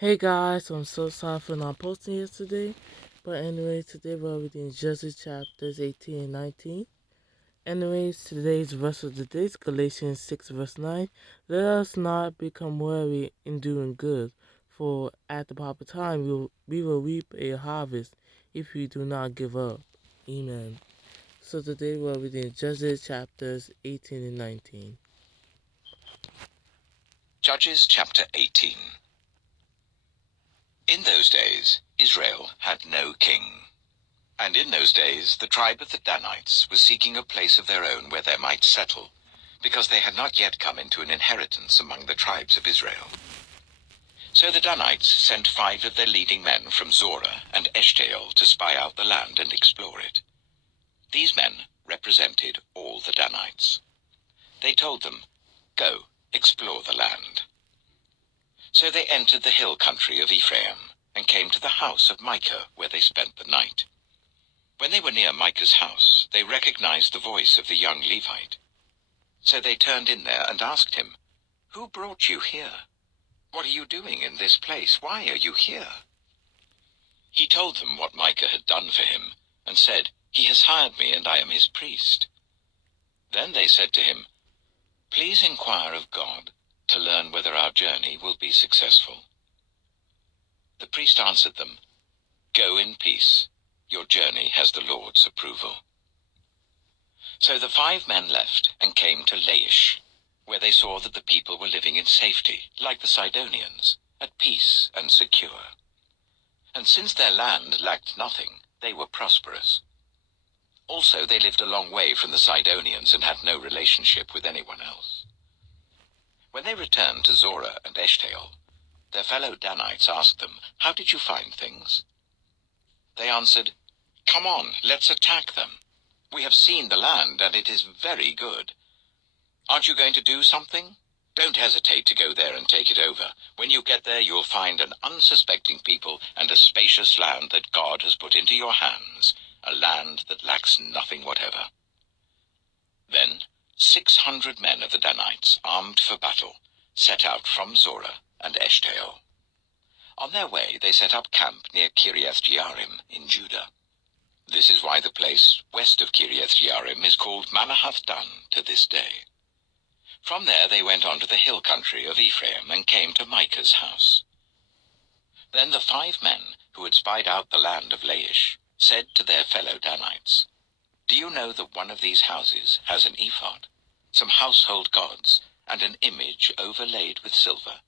Hey guys, I'm so sorry for not posting yesterday. But anyway, today we're reading Judges chapters 18 and 19. Anyways, today's verse of the day is Galatians 6 verse 9. Let us not become weary in doing good, for at the proper time we will reap a harvest if we do not give up. Amen. So today we're reading Judges chapters 18 and 19. Judges chapter 18. In those days, Israel had no king. And in those days, the tribe of the Danites was seeking a place of their own where they might settle, because they had not yet come into an inheritance among the tribes of Israel. So the Danites sent 5 of their leading men from Zorah and Eshtaol to spy out the land and explore it. These men represented all the Danites. They told them, "Go, explore the land." So they entered the hill country of Ephraim, and came to the house of Micah, where they spent the night. When they were near Micah's house, they recognized the voice of the young Levite. So they turned in there and asked him, "Who brought you here? What are you doing in this place? Why are you here?" He told them what Micah had done for him, and said, "He has hired me, and I am his priest." Then they said to him, "Please inquire of God, to learn whether our journey will be successful." The priest answered them, "Go in peace. Your journey has the Lord's approval." So the 5 men left and came to Laish, where they saw that the people were living in safety, like the Sidonians, at peace and secure. And since their land lacked nothing, they were prosperous. Also they lived a long way from the Sidonians and had no relationship with anyone else. When they returned to Zorah and Eshtaol, their fellow Danites asked them, "How did you find things?" They answered, "Come on, let's attack them. We have seen the land, and it is very good. Aren't you going to do something? Don't hesitate to go there and take it over. When you get there, you'll find an unsuspecting people and a spacious land that God has put into your hands, a land that lacks nothing whatever." Then 600 men of the Danites, armed for battle, set out from Zorah and Eshtaol. On their way, they set up camp near Kiriath-Jearim in Judah. This is why the place west of Kiriath-Jearim is called Manahath-Dan to this day. From there they went on to the hill country of Ephraim and came to Micah's house. Then the 5 men who had spied out the land of Laish said to their fellow Danites, "Do you know that one of these houses has an ephod, some household gods, and an image overlaid with silver?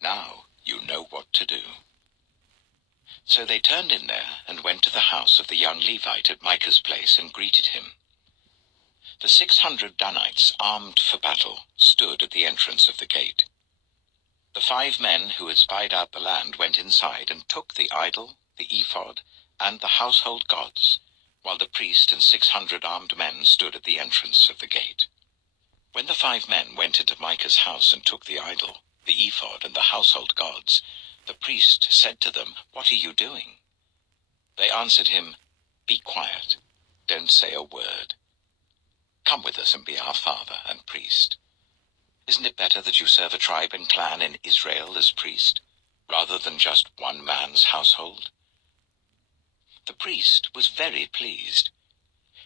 Now you know what to do." So they turned in there and went to the house of the young Levite at Micah's place and greeted him. The 600 Danites, armed for battle, stood at the entrance of the gate. The 5 men who had spied out the land went inside and took the idol, the ephod, and the household gods, while the priest and 600 armed men stood at the entrance of the gate. When the 5 men went into Micah's house and took the idol, the ephod, and the household gods, the priest said to them, "What are you doing?" They answered him, "Be quiet. Don't say a word. Come with us and be our father and priest. Isn't it better that you serve a tribe and clan in Israel as priest, rather than just one man's household?" The priest was very pleased.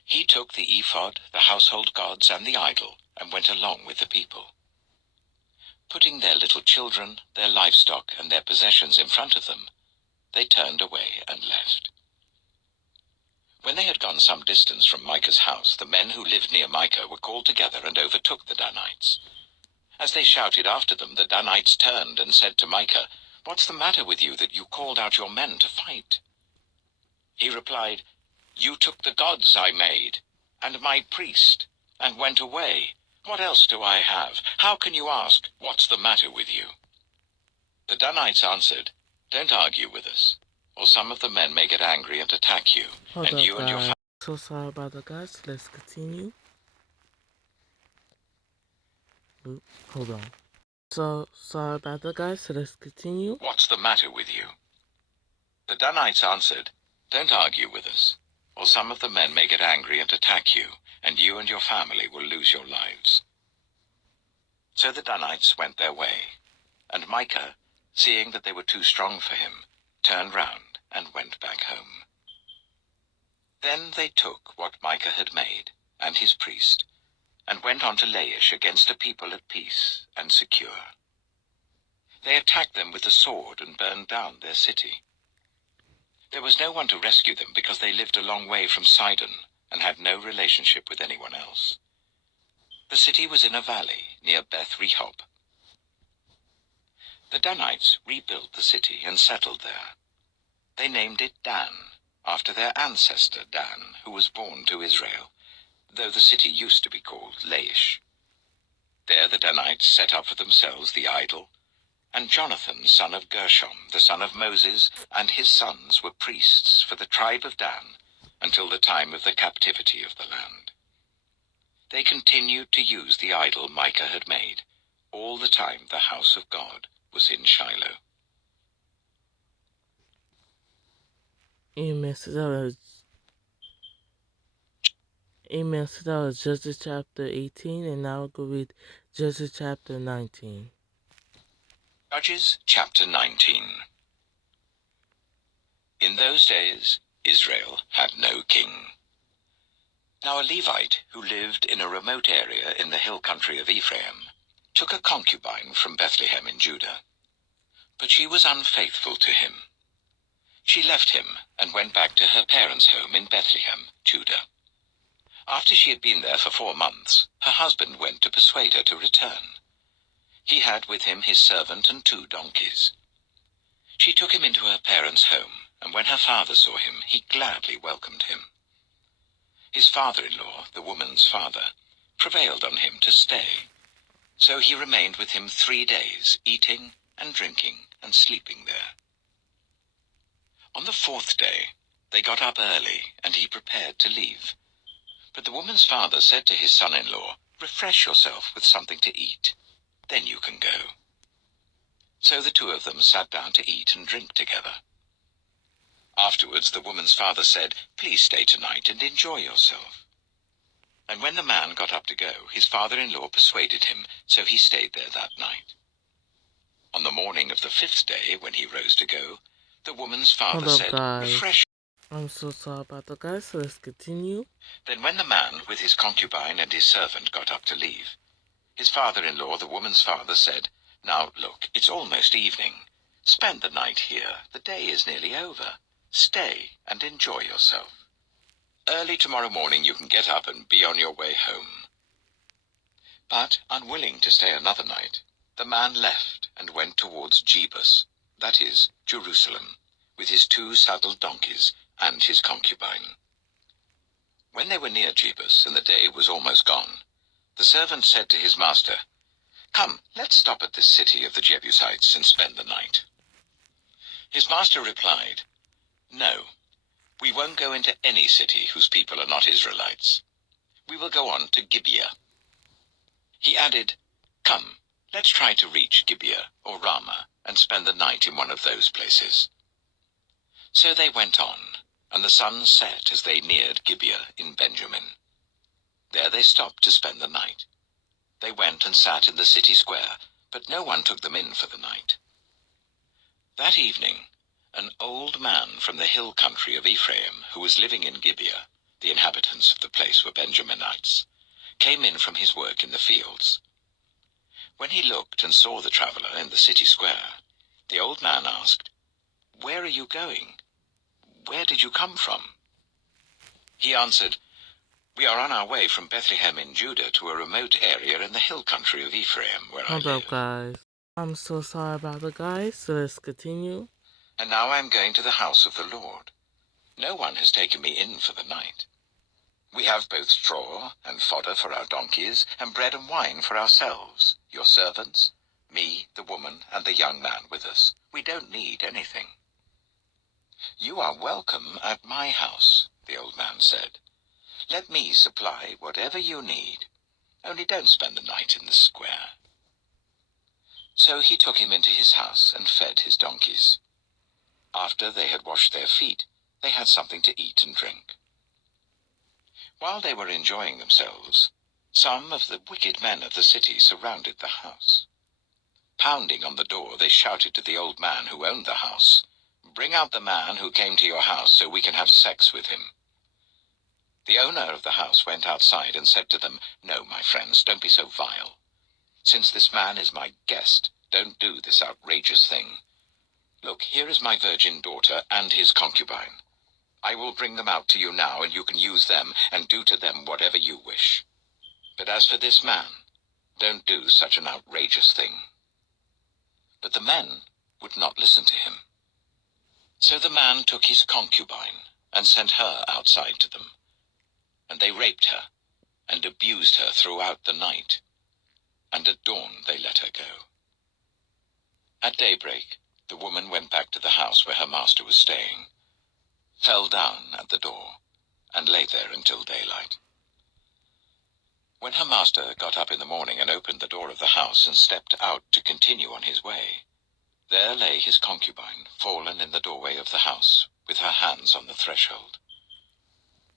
He took the ephod, the household gods, and the idol, and went along with the people. Putting their little children, their livestock, and their possessions in front of them, they turned away and left. When they had gone some distance from Micah's house, the men who lived near Micah were called together and overtook the Danites. As they shouted after them, the Danites turned and said to Micah, "What's the matter with you that you called out your men to fight?" He replied, "You took the gods I made, and my priest, and went away. What else do I have? How can you ask, 'What's the matter with you?'" The Danites answered, "Don't argue with us, or some of the men may get angry and attack you, Hold and up, you and your guys. So sorry about that, guys. Let's continue. Hold on. So sorry about that, guys. So let's continue. "What's the matter with you?" The Danites answered, "Don't argue with us, or some of the men may get angry and attack you, and you and your family will lose your lives." So the Danites went their way, and Micah seeing that they were too strong for him, turned round and went back home. Then they took what Micah had made, and his priest, and went on to Laish against a people at peace and secure. They attacked them with the sword and burned down their city. There was no one to rescue them because they lived a long way from Sidon and had no relationship with anyone else. The city was in a valley near Beth Rehob. The Danites rebuilt the city and settled there. They named it Dan, after their ancestor Dan, who was born to Israel, though the city used to be called Laish. There the Danites set up for themselves the idol, and Jonathan, son of Gershom, the son of Moses, and his sons were priests for the tribe of Dan until the time of the captivity of the land. They continued to use the idol Micah had made, all the time the house of God was in Shiloh. Amen. So that was Judges chapter 18, and now we'll go read Judges chapter 19. Judges chapter 19. In those days, Israel had no king. Now a Levite who lived in a remote area in the hill country of Ephraim took a concubine from Bethlehem in Judah. But she was unfaithful to him. She left him and went back to her parents' home in Bethlehem, Judah. After she had been there for 4 months, her husband went to persuade her to return. He had with him his servant and 2 donkeys. She took him into her parents' home, and when her father saw him, he gladly welcomed him. His father-in-law, the woman's father, prevailed on him to stay. So he remained with him 3 days, eating and drinking and sleeping there. On the 4th day, they got up early, and he prepared to leave. But the woman's father said to his son-in-law, "Refresh yourself with something to eat. Then you can go." So the 2 of them sat down to eat and drink together. Afterwards the woman's father said, "Please stay tonight and enjoy yourself." And when the man got up to go, his father-in-law persuaded him, so he stayed there that night. On the morning of the 5th day, when he rose to go, the woman's father said, "Refresh." I'm so sorry about that, guys, so let's continue. Then when the man with his concubine and his servant got up to leave, his father-in-law, the woman's father, said, "Now, look, it's almost evening. Spend the night here. The day is nearly over. Stay and enjoy yourself. Early tomorrow morning you can get up and be on your way home." But, unwilling to stay another night, the man left and went towards Jebus, that is, Jerusalem, with his 2 saddled donkeys and his concubine. When they were near Jebus and the day was almost gone, the servant said to his master, "Come, let's stop at this city of the Jebusites and spend the night." His master replied, "No, we won't go into any city whose people are not Israelites. We will go on to Gibeah." He added, "Come, let's try to reach Gibeah or Ramah and spend the night in one of those places." So they went on, and the sun set as they neared Gibeah in Benjamin. There they stopped to spend the night. They went and sat in the city square, but no one took them in for the night. That evening, an old man from the hill country of Ephraim, who was living in Gibeah, the inhabitants of the place were Benjaminites, came in from his work in the fields. When he looked and saw the traveler in the city square, the old man asked, "Where are you going? Where did you come from?" He answered, "We are on our way from Bethlehem in Judah to a remote area in the hill country of Ephraim, where I live." Hold up, guys. I'm so sorry about that, guys, so let's continue. "And now I am going to the house of the Lord. No one has taken me in for the night. We have both straw and fodder for our donkeys, and bread and wine for ourselves, your servants, me, the woman, and the young man with us. We don't need anything." "You are welcome at my house," the old man said. "Let me supply whatever you need. Only don't spend the night in the square." So he took him into his house and fed his donkeys. After they had washed their feet, they had something to eat and drink. While they were enjoying themselves, some of the wicked men of the city surrounded the house. Pounding on the door, they shouted to the old man who owned the house, "Bring out the man who came to your house so we can have sex with him." The owner of the house went outside and said to them, "No, my friends, don't be so vile. Since this man is my guest, don't do this outrageous thing. Look, here is my virgin daughter and his concubine. I will bring them out to you now, and you can use them and do to them whatever you wish. But as for this man, don't do such an outrageous thing." But the men would not listen to him. So the man took his concubine and sent her outside to them. And they raped her and abused her throughout the night. And at dawn they let her go. At daybreak, the woman went back to the house where her master was staying, fell down at the door, and lay there until daylight. When her master got up in the morning and opened the door of the house and stepped out to continue on his way, there lay his concubine, fallen in the doorway of the house, with her hands on the threshold.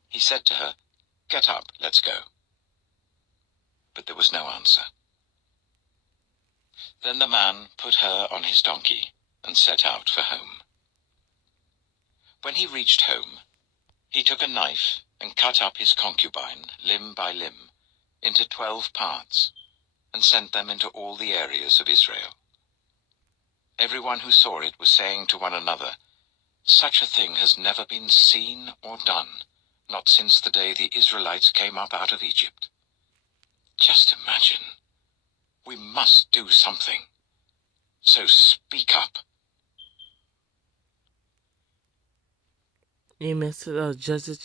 He said to her, "Get up, let's go." But there was no answer. Then the man put her on his donkey and set out for home. When he reached home, he took a knife and cut up his concubine, limb by limb, into 12 parts, and sent them into all the areas of Israel. Everyone who saw it was saying to one another, "Such a thing has never been seen or done, not since the day the Israelites came up out of Egypt." Just imagine. We must do something. So speak up. Amen. So that was Judges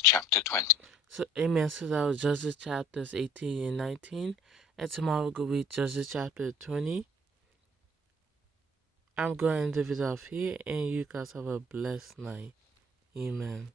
chapter 20. So, amen. So that was Judges chapters 18 and 19. And tomorrow we'll read Judges chapter 20. I'm going to leave it off here, and you guys have a blessed night. Amen.